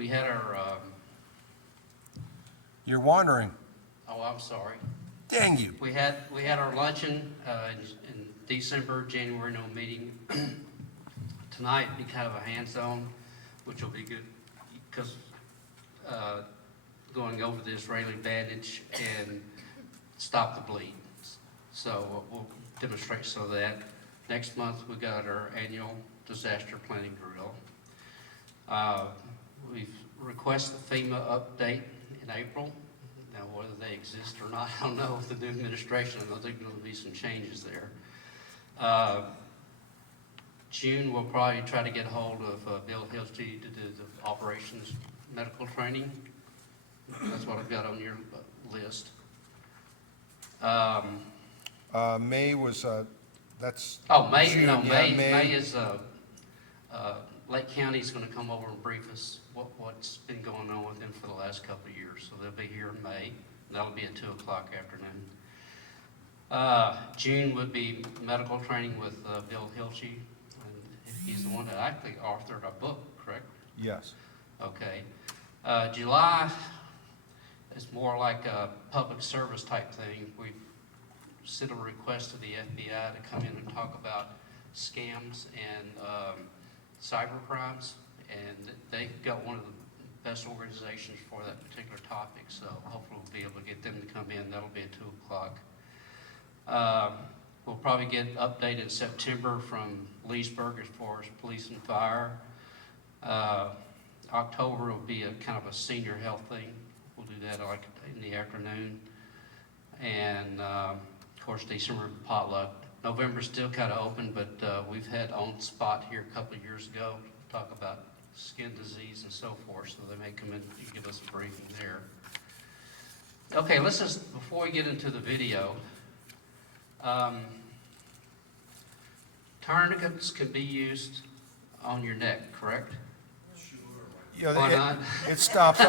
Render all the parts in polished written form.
we had our, You're wandering. oh, I'm sorry. Dang you. We had our luncheon in December, January, no meeting. Tonight be kind of a hands-on, which will be good because going over the Israeli bandage and stop the bleed. So we'll demonstrate some of that. Next month we got our annual disaster planning drill. We've requested FEMA update in April. Now, whether they exist or not, I don't know. With the new administration, I know there's going to be some changes there. June, we'll probably try to get a hold of Bill Hilty to do the operations medical training. That's what I've got on your list. May was, that's. Oh, May, June, no, yeah, May is, Lake County's gonna come over and brief us what's been going on with them for the last couple of years. So they'll be here in May, and that'll be at 2 o'clock afternoon. June would be medical training with Bill Hilty, and he's the one that actually authored our book, correct? Yes. Okay. July is more like a public service type thing. We've sent a request to the FBI to come in and talk about scams and cyber crimes, and they've got one of the best organizations for that particular topic, so hopefully we'll be able to get them to come in. That'll be at 2 o'clock. We'll probably get updated in September from Leesburg as far as police and fire. October will be a kind of a senior health thing. We'll do that like in the afternoon. And of course, December potluck. November's still kind of open, but we've had on spot here a couple of years ago to talk about skin disease and so forth, so they may come in and give us a briefing there. Okay, let's just, before we get into the video, tourniquets can be used on your neck, correct? Yeah, Why not? it stops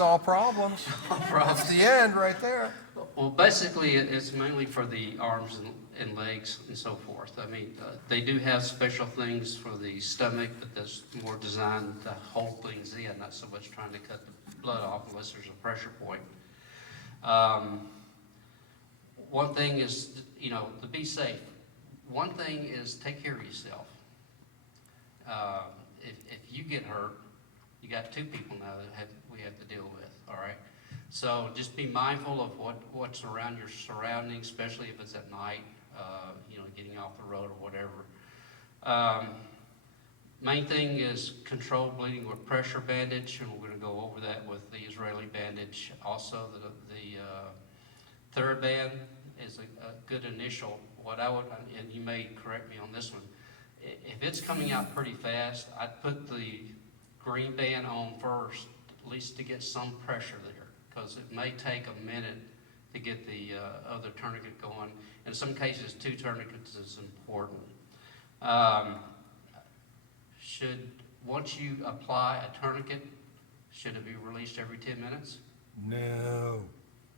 all problems. That's the end right there. Well, basically, it's mainly for the arms and legs and so forth. I mean, they do have special things for the stomach, but that's more designed to hold things in, not so much trying to cut the blood off unless there's a pressure point. One thing is, you know, to be safe. One thing is take care of yourself. If you get hurt, you got two people now that we have to deal with, all right? So just be mindful of what's around your surroundings, especially if it's at night, you know, getting off the road or whatever. Main thing is controlled bleeding with pressure bandage, and we're going to go over that with the Israeli bandage. Also, the TheraBand is a good initial. What I would, and you may correct me on this one, if it's coming out pretty fast, I'd put the green band on first, at least to get some pressure there, because it may take a minute to get the other tourniquet going. In some cases, 2 tourniquets is important. Once you apply a tourniquet, should it be released every 10 minutes? No.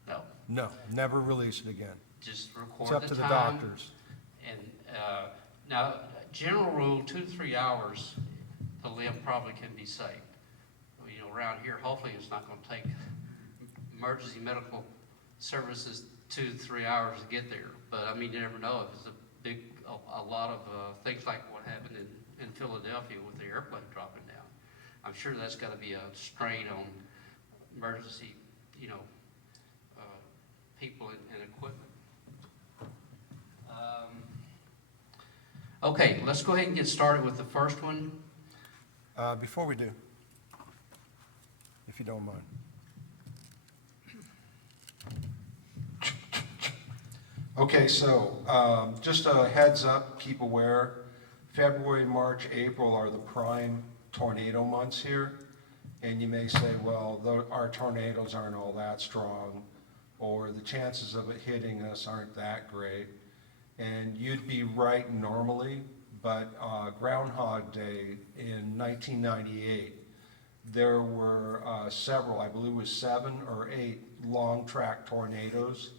No. No, never release it again. Just record It's up to the time. doctors. And now, general rule, 2 to 3 hours, the limb probably can be saved. You know, around here, hopefully it's not going to take emergency medical services 2 to 3 hours to get there. But I mean, you never know. If it's a lot of things like what happened in Philadelphia with the airplane dropping down. I'm sure that's got to be a strain on emergency, you know, people and equipment. Okay, let's go ahead and get started with the first one. Before we do, if you don't mind. Okay, so just a heads up, keep aware, February, March, April are the prime tornado months here. And you may say, well, our tornadoes aren't all that strong, or the chances of it hitting us aren't that great. And you'd be right normally, but Groundhog Day in 1998, there were several, I believe it was 7 or 8 long track tornadoes,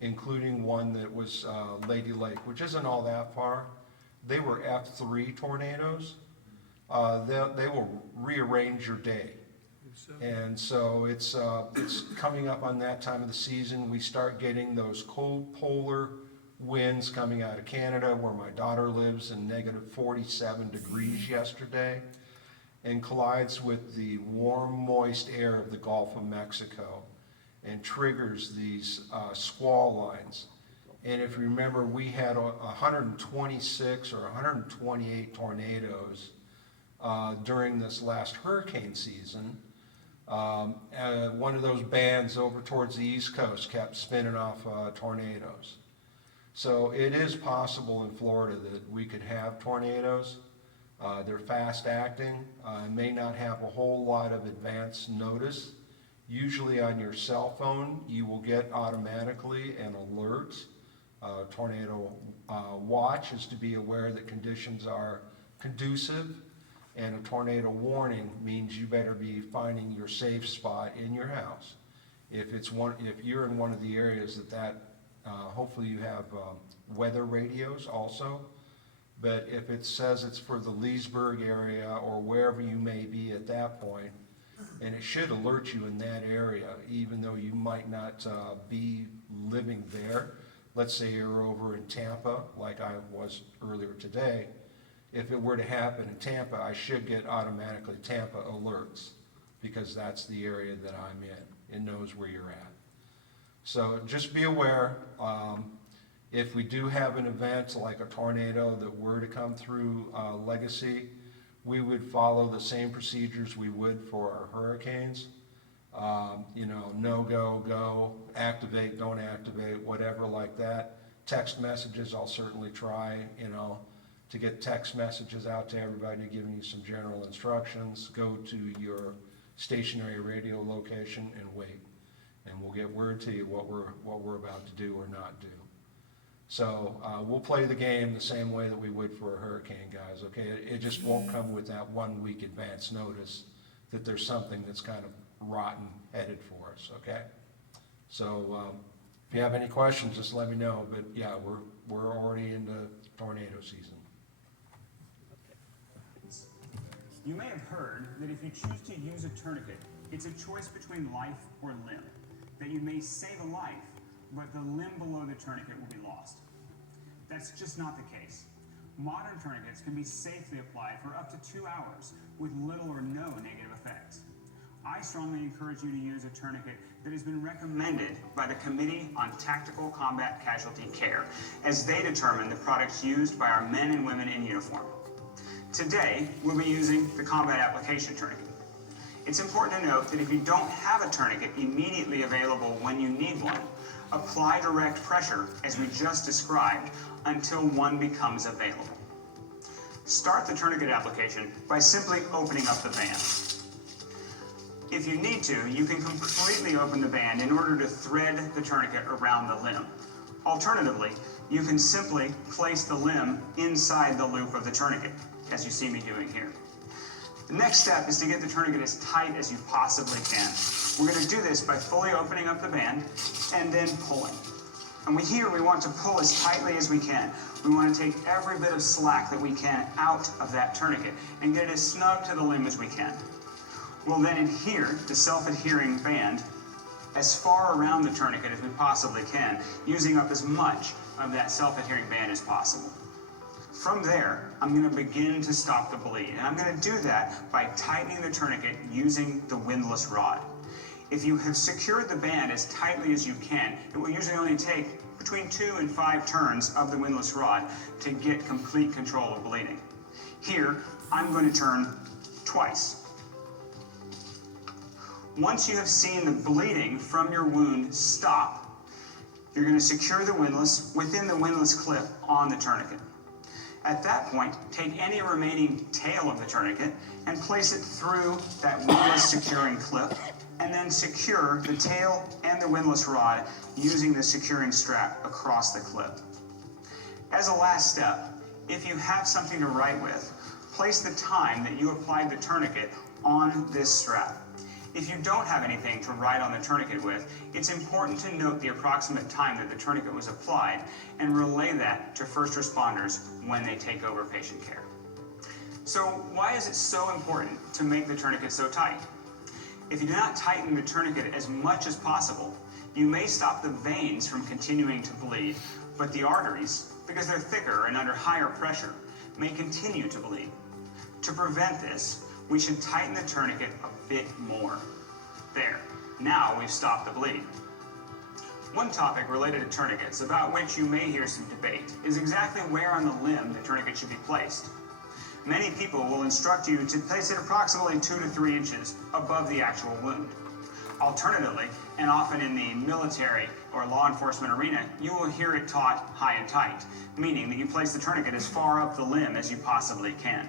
including one that was Lady Lake, which isn't all that far. They were F3 tornadoes. they will rearrange your day. And so it's coming up on that time of the season. We start getting those cold polar winds coming out of Canada, where my daughter lives, in negative 47 degrees yesterday, and collides with the warm, moist air of the Gulf of Mexico and triggers these squall lines. And if you remember, we had 126 or 128 tornadoes during this last hurricane season. One of those bands over towards the East Coast kept spinning off tornadoes. So it is possible in Florida that we could have tornadoes. They're fast acting, may not have a whole lot of advance notice. Usually on your cell phone, you will get automatically an alert. Tornado watch is to be aware that conditions are conducive, and a tornado warning means you better be finding your safe spot in your house. If you're in one of the areas hopefully you have weather radios also. But if it says it's for the Leesburg area or wherever you may be at that point, and it should alert you in that area, even though you might not be living there. Let's say you're over in Tampa, like I was earlier today. If it were to happen in Tampa, I should get automatically Tampa alerts, because that's the area that I'm in. It knows where you're at. So just be aware. If we do have an event like a tornado that were to come through Legacy, we would follow the same procedures we would for our hurricanes. No go, go, activate, don't activate, whatever like that. Text messages, I'll certainly try, to get text messages out to everybody, giving you some general instructions. Go to your stationary radio location and wait, and we'll get word to you what we're about to do or not do. So we'll play the game the same way that we would for a hurricane, guys, okay? It just won't come with that 1 week advance notice that there's something that's kind of rotten headed for us, okay? So if you have any questions, just let me know. But yeah, we're already into tornado season. You may have heard that if you choose to use a tourniquet, it's a choice between life or limb. That you may save a life, but the limb below the tourniquet will be lost. That's just not the case. Modern tourniquets can be safely applied for up to 2 hours with little or no negative effects. I strongly encourage you to use a tourniquet that has been recommended by the Committee on Tactical Combat Casualty Care, as they determine the products used by our men and women in uniform. Today, we'll be using the Combat Application Tourniquet. It's important to note that if you don't have a tourniquet immediately available when you need one, apply direct pressure, as we just described, until one becomes available. Start the tourniquet application by simply opening up the band. If you need to, you can completely open the band in order to thread the tourniquet around the limb. Alternatively, you can simply place the limb inside the loop of the tourniquet, as you see me doing here. The next step is to get the tourniquet as tight as you possibly can. We're going to do this by fully opening up the band and then pulling. And we want to pull as tightly as we can. We want to take every bit of slack that we can out of that tourniquet and get it as snug to the limb as we can. We'll then adhere the self-adhering band as far around the tourniquet as we possibly can, using up as much of that self-adhering band as possible. From there, I'm going to begin to stop the bleed, and I'm going to do that by tightening the tourniquet using the windlass rod. If you have secured the band as tightly as you can, it will usually only take between 2 and 5 turns of the windlass rod to get complete control of bleeding. Here, I'm going to turn twice. Once you have seen the bleeding from your wound stop, you're going to secure the windlass within the windlass clip on the tourniquet. At that point, take any remaining tail of the tourniquet and place it through that windlass securing clip, and then secure the tail and the windlass rod using the securing strap across the clip. As a last step, if you have something to write with, place the time that you applied the tourniquet on this strap. If you don't have anything to write on the tourniquet with, it's important to note the approximate time that the tourniquet was applied and relay that to first responders when they take over patient care. So why is it so important to make the tourniquet so tight? If you do not tighten the tourniquet as much as possible, you may stop the veins from continuing to bleed, but the arteries, because they're thicker and under higher pressure, may continue to bleed. To prevent this, we should tighten the tourniquet a bit more. There, now we've stopped the bleed. One topic related to tourniquets, about which you may hear some debate, is exactly where on the limb the tourniquet should be placed. Many people will instruct you to place it approximately 2 to 3 inches above the actual wound. Alternatively, and often in the military or law enforcement arena, you will hear it taught high and tight, meaning that you place the tourniquet as far up the limb as you possibly can.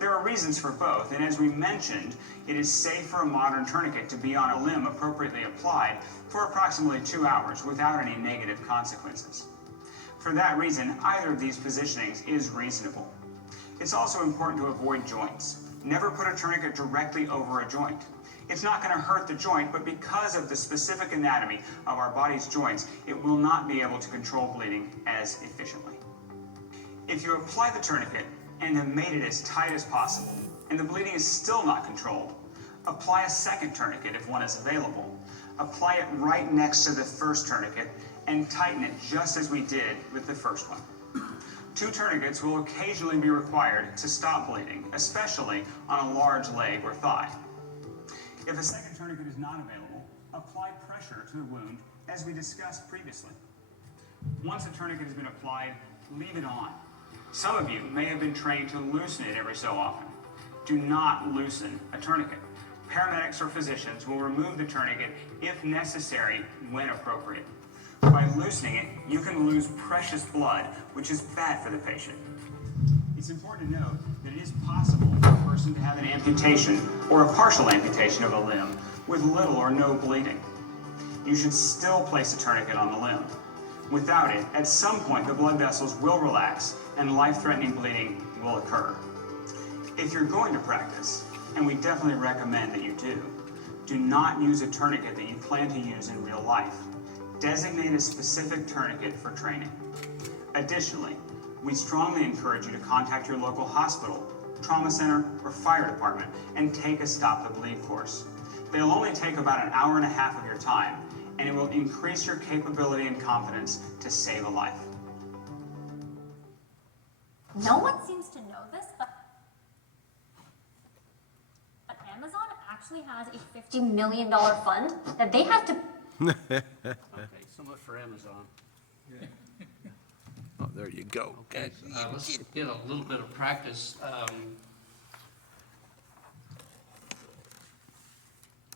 There are reasons for both, and as we mentioned, it is safe for a modern tourniquet to be on a limb appropriately applied for approximately 2 hours without any negative consequences. For that reason, either of these positionings is reasonable. It's also important to avoid joints. Never put a tourniquet directly over a joint. It's not going to hurt the joint, but because of the specific anatomy of our body's joints, it will not be able to control bleeding as efficiently. If you apply the tourniquet and have made it as tight as possible, and the bleeding is still not controlled, apply a second tourniquet if one is available. Apply it right next to the first tourniquet and tighten it just as we did with the first one. 2 tourniquets will occasionally be required to stop bleeding, especially on a large leg or thigh. If a second tourniquet is not available, apply pressure to the wound as we discussed previously. Once a tourniquet has been applied, leave it on. Some of you may have been trained to loosen it every so often. Do not loosen a tourniquet. Paramedics or physicians will remove the tourniquet if necessary when appropriate. By loosening it, you can lose precious blood, which is bad for the patient. It's important to note that it is possible for a person to have an amputation or a partial amputation of a limb with little or no bleeding. You should still place a tourniquet on the limb. Without it, at some point the blood vessels will relax and life-threatening bleeding will occur. If you're going to practice, and we definitely recommend that you do not use a tourniquet that you plan to use in real life. Designate a specific tourniquet for training. Additionally, we strongly encourage you to contact your local hospital, trauma center, or fire department and take a Stop the Bleed course. They'll only take about an hour and a half of your time, and it will increase your capability and confidence to save a life. No one seems to know this, but Amazon actually has a $50 million fund that they have to. Okay, so much for Amazon. Oh, there you go. Okay, let's get a little bit of practice.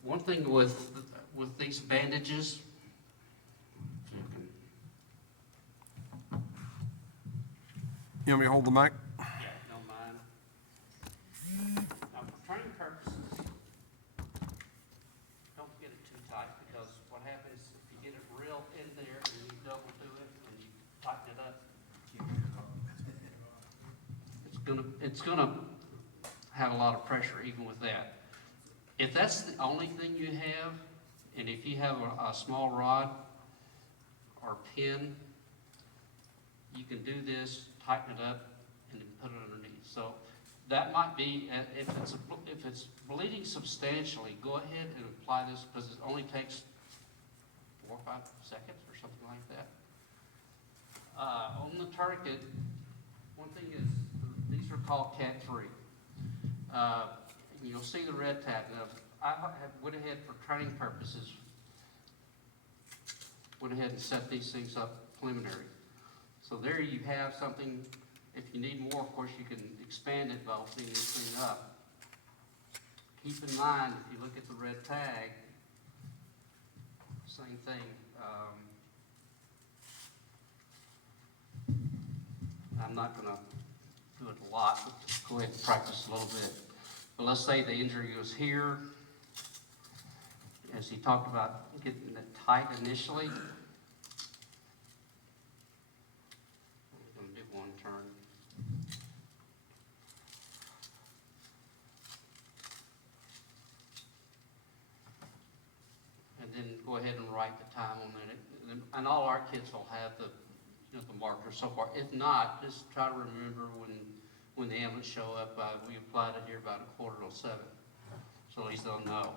One thing with these bandages, You want me to hold the mic? yeah, don't mind. Now, for training purposes, don't get it too tight, because what happens if you get it real in there and you double do it and you tighten it up, it's gonna have a lot of pressure even with that. If that's the only thing you have, and if you have a small rod or pin, you can do this, tighten it up, and then put it underneath. So that might be, if it's bleeding substantially, go ahead and apply this, because it only takes 4 or 5 seconds or something like that. On the tourniquet, one thing is, these are called Cat 3. You'll see the red tab. Now, I went ahead for training purposes, went ahead and set these things up preliminary. So there you have something. If you need more, of course, you can expand it by opening this thing up. Keep in mind, if you look at the red tag, same thing. I'm not going to do it a lot, but just go ahead and practice a little bit. But let's say the injury was here, as he talked about getting it tight initially. We're going to do one turn. And then go ahead and write the time on it. And all our kids will have the marker so far. If not, just try to remember when when the ambulance show up, we applied it here about 6:45, so at least they'll know.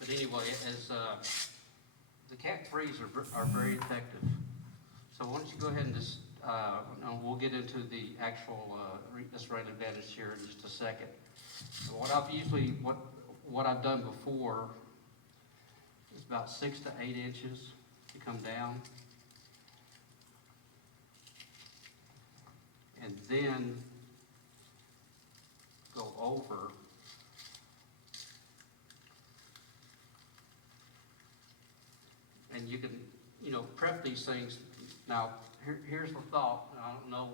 But anyway, as the Cat 3s are very effective. So why don't you go ahead and just, and we'll get into the actual this rain advantage here in just a second. What I've done before is about 6 to 8 inches to come down. And then go over. And you can, prep these things. Now, here's the thought, and I don't know,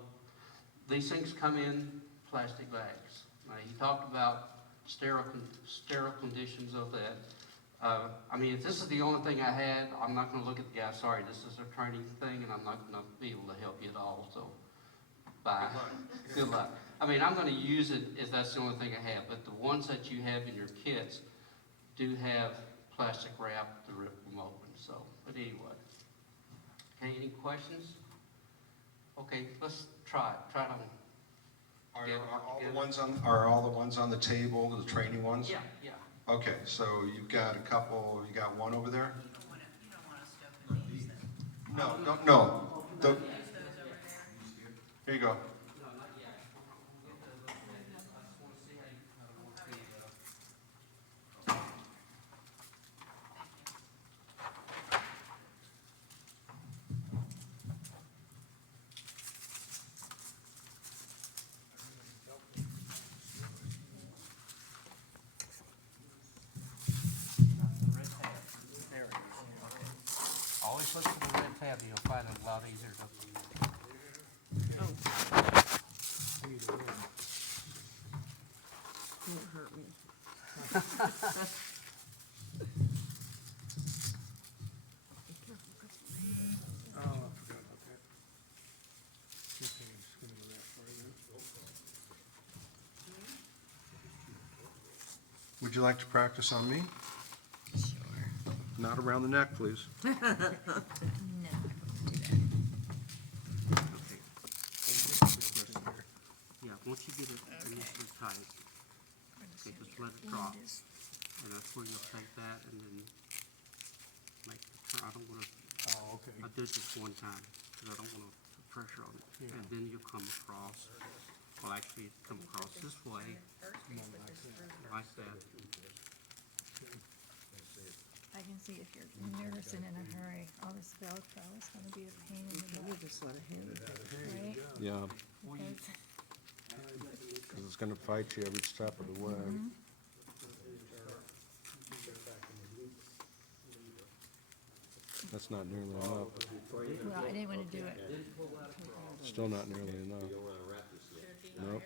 these things come in plastic bags. Now, he talked about sterile conditions of that. I mean, if this is the only thing I had, I'm not gonna look at the guy, sorry, this is a training thing, and I'm not gonna be able to help you at all, so, bye. Good luck. I mean, I'm gonna use it if that's the only thing I have, but the ones that you have in your kits do have plastic wrap to rip them open, so, but anyway. Okay, any questions? Okay, let's try it on. Are all the ones on the table, the training ones? Yeah. Okay, so you've got a couple, you got one over there? You don't want us to open these then? No. Here you go. No, not yet. I just want to see how to work the, the red tab. There it is. Okay. Always look for the red tab, you'll find it a lot easier to. Won't hurt me. Oh, I forgot about that. Okay, I'm just gonna go that far then. Would you like to practice on me? Sure. Not around the neck, please. No, I won't do that. Okay. Yeah, once you get it initially tight, okay, just let it drop. And that's where you'll take that and then make the turn. I don't want to, Oh, okay. I do it just one time because I don't want to put pressure on it. Yeah. And then you'll come across, well, actually come across this way, like that. I can see if you're nervous and in a hurry, all this Velcro is gonna be a pain in the butt, Just let it hang. right? Yeah, Because because it's gonna fight you every step of the way. That's not nearly enough. well, I didn't wanna do it Still not nearly enough. Nope,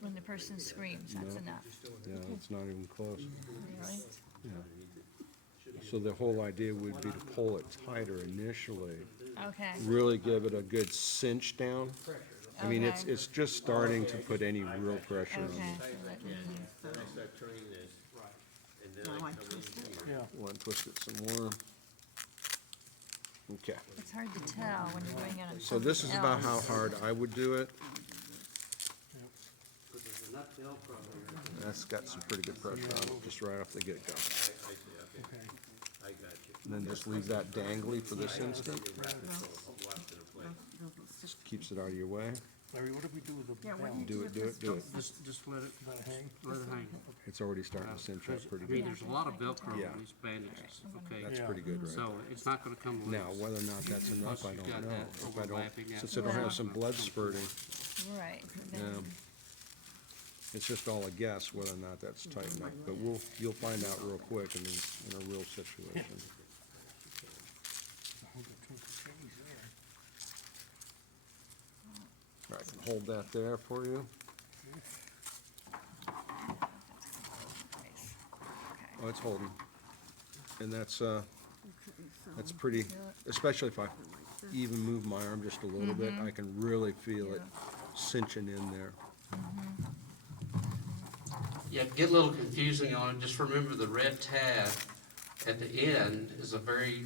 when the person screams, that's No. enough, yeah, it's not even close. really? Yeah. So the whole idea would be to pull it tighter initially, Okay, really give it a good cinch down. I mean, it's, Okay. it's just starting to put any real pressure on okay, it. so let me, Now I twist it. Yeah. Want to twist it some more? Okay, it's hard to tell when you're doing it on so this is something about how else. hard I would do it. Because there's enough Velcro here. That's got some pretty good pressure on it, just right off the get-go. And then just leave that dangly for this instant. Just keeps it out of your way. Larry, what did we do with the Yeah, what balance? do you Do it, do it. Just let it, Let it hang? let it hang. It's already starting to cinch up pretty I mean, good. there's a lot of Velcro Yeah. in these bandages, okay? That's Yeah. pretty good right So it's not gonna come loose. now. Whether or not that's enough, I Plus you've don't got know. that If I don't, overlapping that since I don't have some stuff. blood spurting, Right, yeah. then, It's just all a guess whether or not that's tight enough, but you'll find out real quick in a real situation. Hold the Tourniquet there. I can hold that there for you. Oh, it's holding. And that's pretty, especially if I even move my arm just a little bit, I can really feel it cinching in there. Yeah, get a little confusing on it, just remember the red tab at the end is a very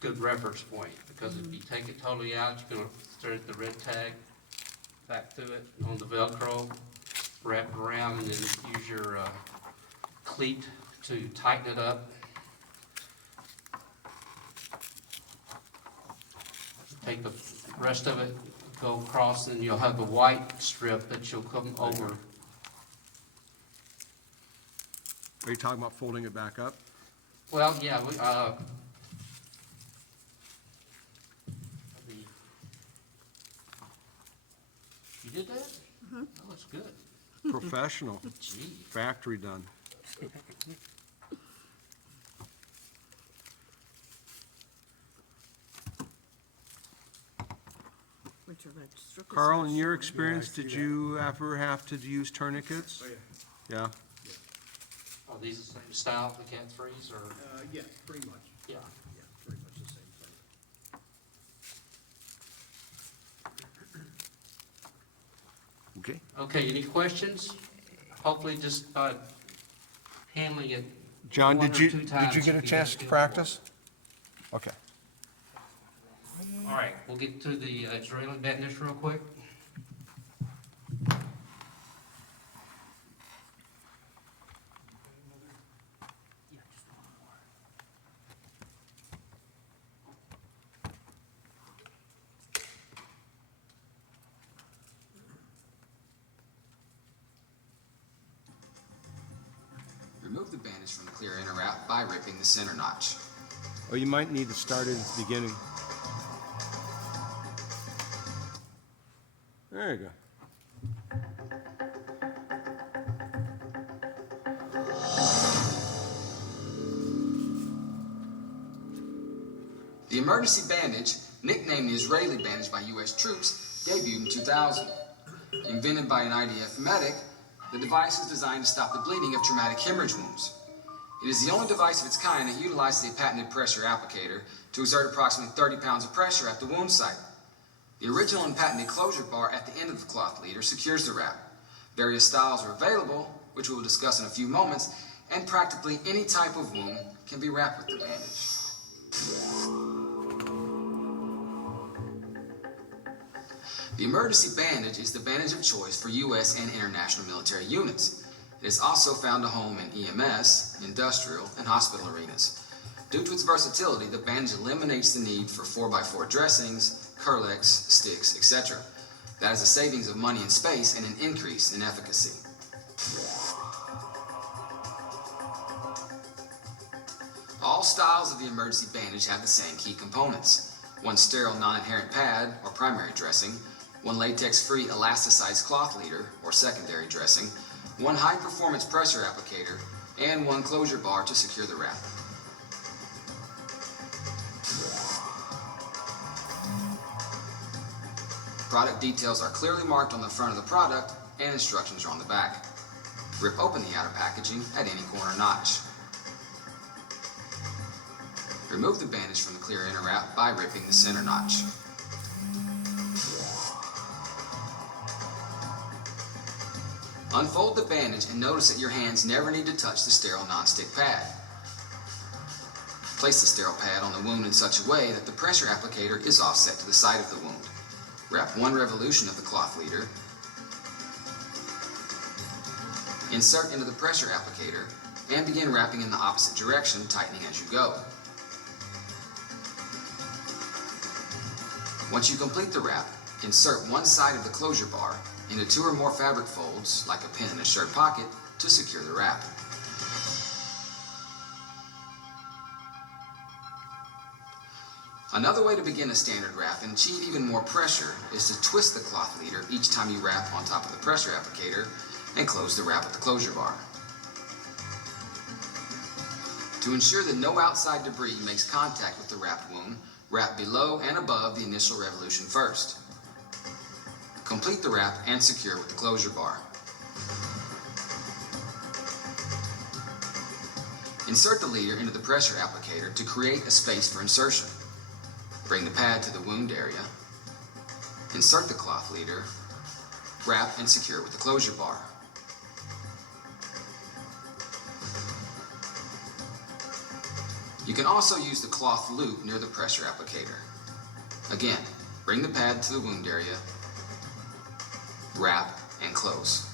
good reference point, because if you take it totally out, you're gonna thread the red tag back to it on the Velcro, wrap it around, and then use your cleat to tighten it up. Take the rest of it, go across, and you'll have the white strip that you'll come over. Are you talking about folding it back up? Well, yeah, you did that? Oh, that's good. Professional, Gee. factory done. Which are like strippers Carl, and in your short. experience, did you ever have to use tourniquets? Oh, yeah. Yeah? Are these the same style, the Cat 3s, or? Yeah, pretty much. Yeah. Yeah, pretty much the same thing. Okay. Okay, any questions? Hopefully just by handling it John, one did or you, two did times, you get a you chance feel to for practice? Okay. All right, we'll get to the Israeli bandage real quick. Remove the bandage from the clear inner wrap by ripping the center notch. Oh, you might need to start it at the beginning. There you go. The emergency bandage, nicknamed the Israeli bandage by U.S. troops, debuted in 2000. Invented by an IDF medic, the device is designed to stop the bleeding of traumatic hemorrhage wounds. It is the only device of its kind that utilizes a patented pressure applicator to exert approximately 30 pounds of pressure at the wound site. The original and patented closure bar at the end of the cloth leader secures the wrap. Various styles are available, which we will discuss in a few moments, and practically any type of wound can be wrapped with the bandage. The emergency bandage is the bandage of choice for U.S. and international military units. It is also found a home in EMS, industrial, and hospital arenas. Due to its versatility, the bandage eliminates the need for 4x4 dressings, Curlex, sticks, etc. That is a savings of money and space and an increase in efficacy. All styles of the emergency bandage have the same key components: one sterile non-adherent pad, or primary dressing, one latex-free elasticized cloth leader, or secondary dressing, one high-performance pressure applicator, and one closure bar to secure the wrap. Product details are clearly marked on the front of the product, and instructions are on the back. Rip open the outer packaging at any corner notch. Remove the bandage from the clear inner wrap by ripping the center notch. Unfold the bandage and notice that your hands never need to touch the sterile non-stick pad. Place the sterile pad on the wound in such a way that the pressure applicator is offset to the side of the wound. Wrap one revolution of the cloth leader. Insert into the pressure applicator and begin wrapping in the opposite direction, tightening as you go. Once you complete the wrap, insert one side of the closure bar into 2 or more fabric folds, like a pin in a shirt pocket, to secure the wrap. Another way to begin a standard wrap and achieve even more pressure is to twist the cloth leader each time you wrap on top of the pressure applicator and close the wrap with the closure bar. To ensure that no outside debris makes contact with the wrapped wound, wrap below and above the initial revolution first. Complete the wrap and secure with the closure bar. Insert the leader into the pressure applicator to create a space for insertion. Bring the pad to the wound area. Insert the cloth leader. Wrap and secure with the closure bar. You can also use the cloth loop near the pressure applicator. Again, bring the pad to the wound area, wrap, and close.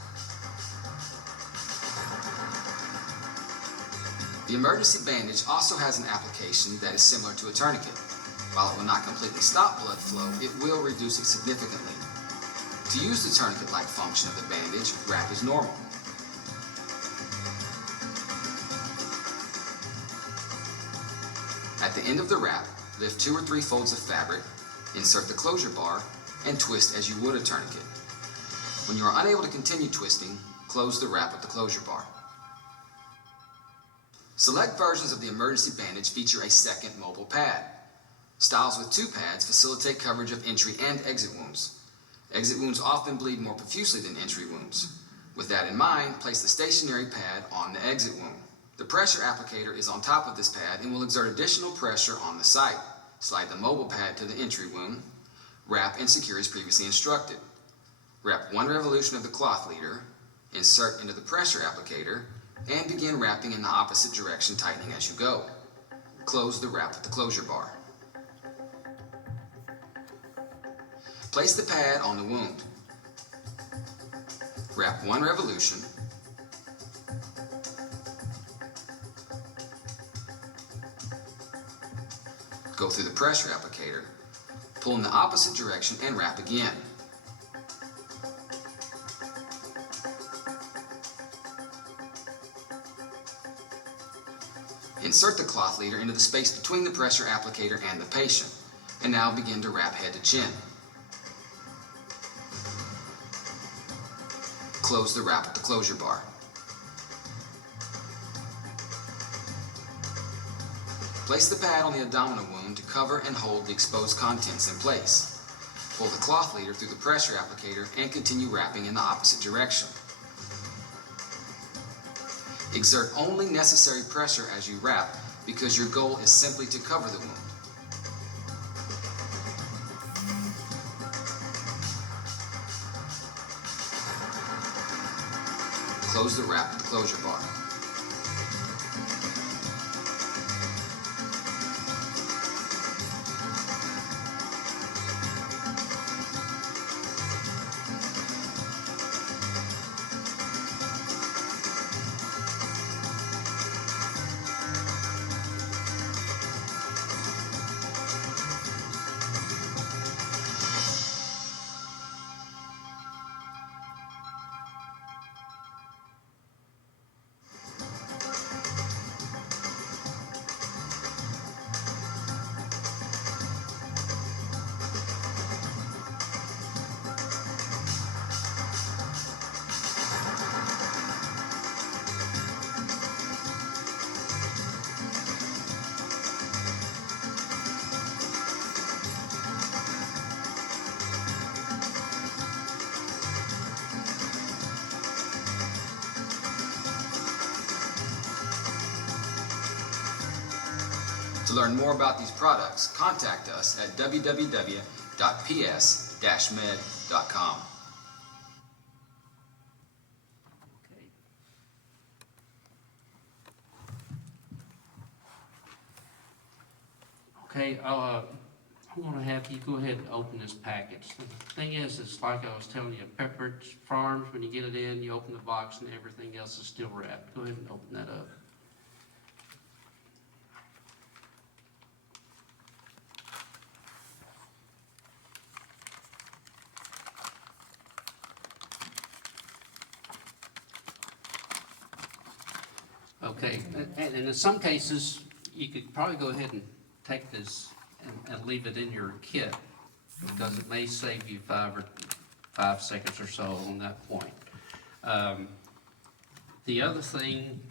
The emergency bandage also has an application that is similar to a tourniquet. While it will not completely stop blood flow, it will reduce it significantly. To use the tourniquet-like function of the bandage, wrap is normal. At the end of the wrap, lift 2 or 3 folds of fabric, insert the closure bar, and twist as you would a tourniquet. When you are unable to continue twisting, close the wrap with the closure bar. Select versions of the emergency bandage feature a second mobile pad. Styles with 2 pads facilitate coverage of entry and exit wounds. Exit wounds often bleed more profusely than entry wounds. With that in mind, place the stationary pad on the exit wound. The pressure applicator is on top of this pad and will exert additional pressure on the site. Slide the mobile pad to the entry wound, wrap and secure as previously instructed. Wrap 1 revolution of the cloth leader, insert into the pressure applicator, and begin wrapping in the opposite direction, tightening as you go. Close the wrap with the closure bar. Place the pad on the wound. Wrap 1 revolution. Go through the pressure applicator, pull in the opposite direction, and wrap again. Insert the cloth leader into the space between the pressure applicator and the patient, and now begin to wrap head to chin. Close the wrap with the closure bar. Place the pad on the abdominal wound to cover and hold the exposed contents in place. Pull the cloth leader through the pressure applicator and continue wrapping in the opposite direction. Exert only necessary pressure as you wrap because your goal is simply to cover the wound. Close the wrap with the closure bar. To learn more about these products, contact us at www.ps-med.com. Okay. Okay, I want to have you go ahead and open this package. The thing is, it's like I was telling you, at Pepperidge Farms, when you get it in, you open the box and everything else is still wrapped. Go ahead and open that up. Okay, and in some cases, you could probably go ahead and take this and leave it in your kit, because it may save you 5 seconds or so on that point. The other thing,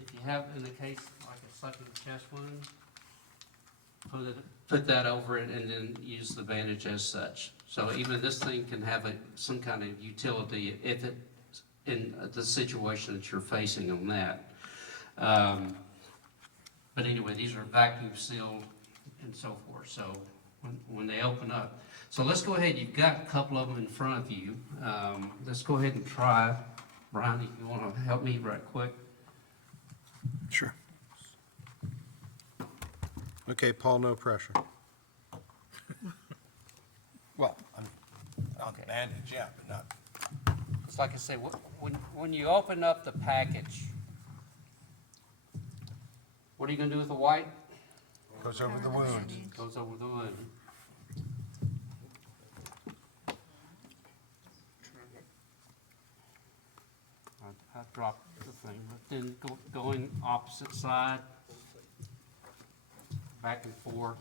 if you have in the case like a sucking chest wound, put that over it and then use the bandage as such. So even this thing can have some kind of utility if it, in the situation that you're facing on that. But anyway, these are vacuum sealed and so forth, so when they open up. So let's go ahead, you've got a couple of them in front of you. Let's go ahead and try. Brian, if you want to help me right quick. Sure. Okay, Paul, no pressure. Well, I mean, on the bandage, yeah, but not. It's like I say, when you open up the package, what are you gonna do with the white? Goes over the wound. Goes over the wound. I dropped the thing, but then going opposite side, back and forth.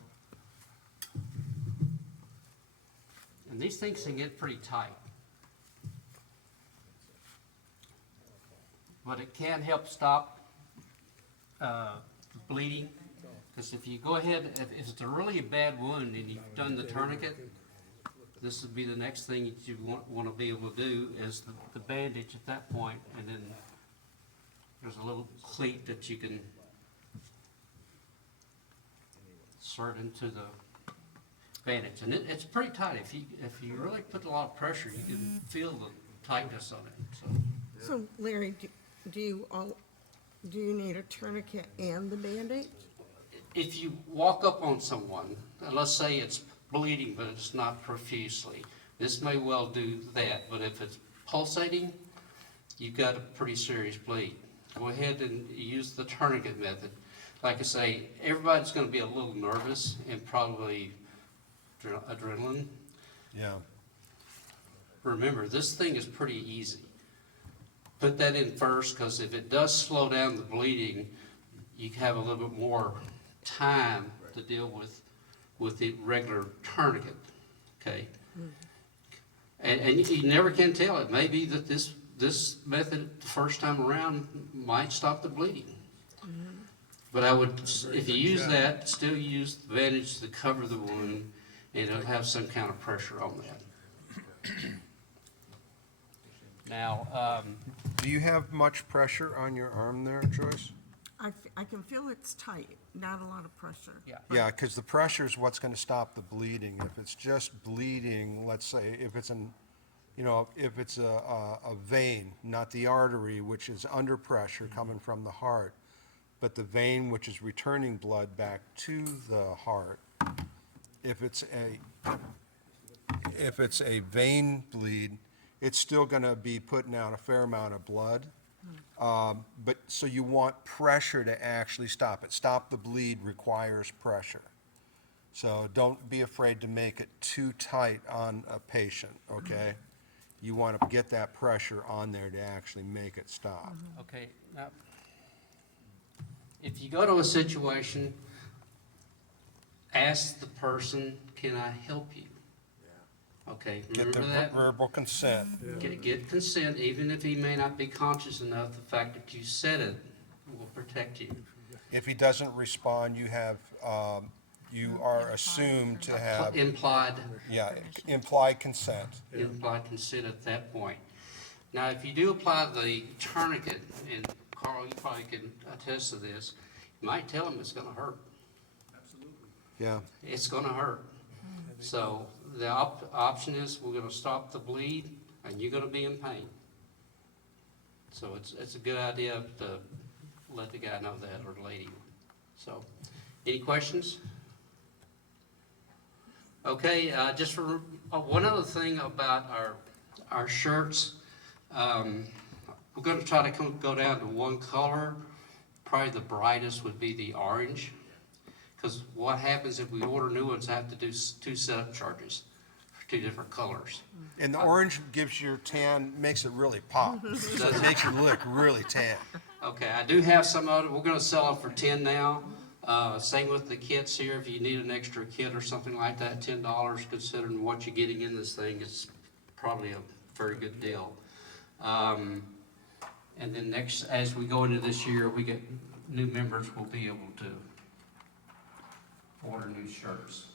And these things can get pretty tight. But it can help stop bleeding, because if you go ahead, if it's a really bad wound and you've done the tourniquet, this would be the next thing that you want to be able to do is the bandage at that point, and then there's a little cleat that you can insert into the bandage, and it's pretty tight. If you really put a lot of pressure, you can feel the tightness on it. So Larry, do you need a tourniquet and the Band-Aid? If you walk up on someone, and let's say it's bleeding, but it's not profusely, this may well do that, but if it's pulsating, you've got a pretty serious bleed. Go ahead and use the tourniquet method. Like I say, everybody's gonna be a little nervous and probably adrenaline. Yeah. Remember, this thing is pretty easy. Put that in first, because if it does slow down the bleeding, you have a little bit more time to deal with the regular tourniquet, okay? And you never can tell. It may be that this method, the first time around, might stop the bleeding. But I would, if you use that, still use the bandage to cover the wound, and it'll have some kind of pressure on that. Now, Do you have much pressure on your arm there, Joyce? I can feel it's tight, not a lot of pressure. yeah. Yeah, because the pressure is what's going to stop the bleeding. If it's just bleeding, let's say, if it's if it's a vein, not the artery, which is under pressure coming from the heart, but the vein which is returning blood back to the heart, if it's a vein bleed, it's still going to be putting out a fair amount of blood. But so you want pressure to actually stop it. Stop the bleed requires pressure. So don't be afraid to make it too tight on a patient, okay? You want to get that pressure on there to actually make it stop. Okay, now, if you go to a situation, ask the person, can I help you? Okay, Get the remember that? verbal consent. Get consent, even if he may not be conscious enough, the fact that you said it will protect you. If he doesn't respond, you have, you are assumed to have, Implied implied consent. consent at that point. Now, if you do apply the tourniquet, and Carl, you probably can attest to this, you might tell him it's gonna hurt. Yeah. It's gonna hurt. So the option is, we're gonna stop the bleed, and you're gonna be in pain. So it's a good idea to let the guy know that, or the lady. So, any questions? Okay, just for, one other thing about our shirts, we're gonna try to go down to one color. Probably the brightest would be the orange. Because what happens if we order new ones, I have to do 2 setup charges for 2 different colors. And the orange gives your tan, makes it really pop. It makes you look really tan. Okay, I do have some of it. We're gonna sell them for 10 now. Same with the kits here. If you need an extra kit or something like that, $10, considering what you're getting in this thing, it's probably a very good deal. And then next, as we go into this year, we get new members, we'll be able to order new shirts.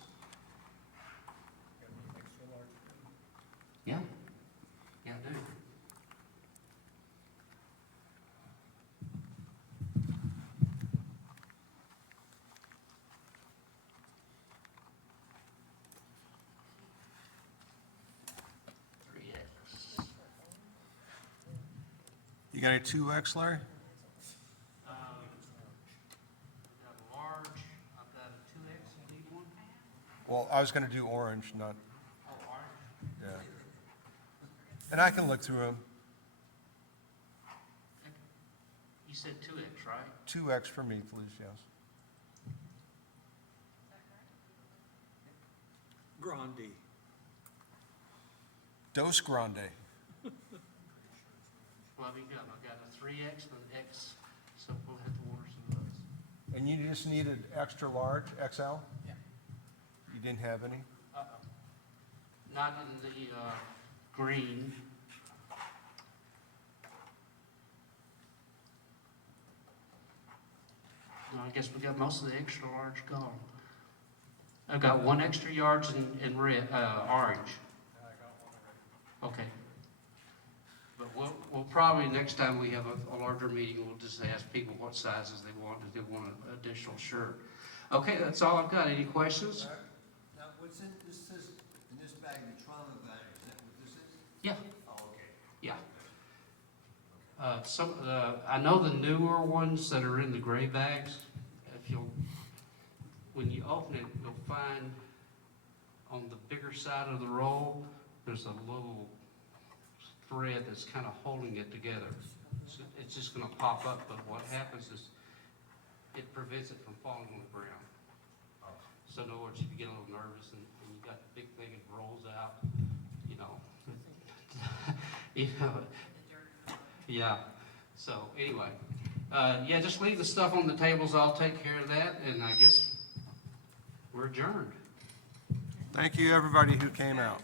Yeah, I do. You got a 2X, Larry? I've got a large, I've got a 2X, you need one? Well, I was gonna do orange, not, Oh, orange. yeah. And I can look through them. You said 2X, right? 2X for me, please, yes. Grande. Dos Grande. Well, I've got a 3X and an X, so we'll have to order some of those. And you just needed extra large, XL? Yeah. You didn't have any? Not in the, green. No, I guess we got most of the extra large gone. I've got one extra yards in red, orange. Okay. But we'll probably, next time we have a larger meeting, we'll just ask people what sizes they want, if they want an additional shirt. Okay, that's all I've got. Any questions? Now, what's in, this says, in this bag, the trauma bag, is that what this is? Yeah, Oh, okay. yeah. I know the newer ones that are in the gray bags, when you open it, you'll find on the bigger side of the roll, there's a little thread that's kind of holding it together. So it's just gonna pop up, but what happens is it prevents it from falling on the ground. So in other words, if you get a little nervous and you got the big thing, it rolls out, you know. You know, yeah, so anyway, yeah, just leave the stuff on the tables, I'll take care of that, and I guess we're adjourned. Thank you, everybody who came out.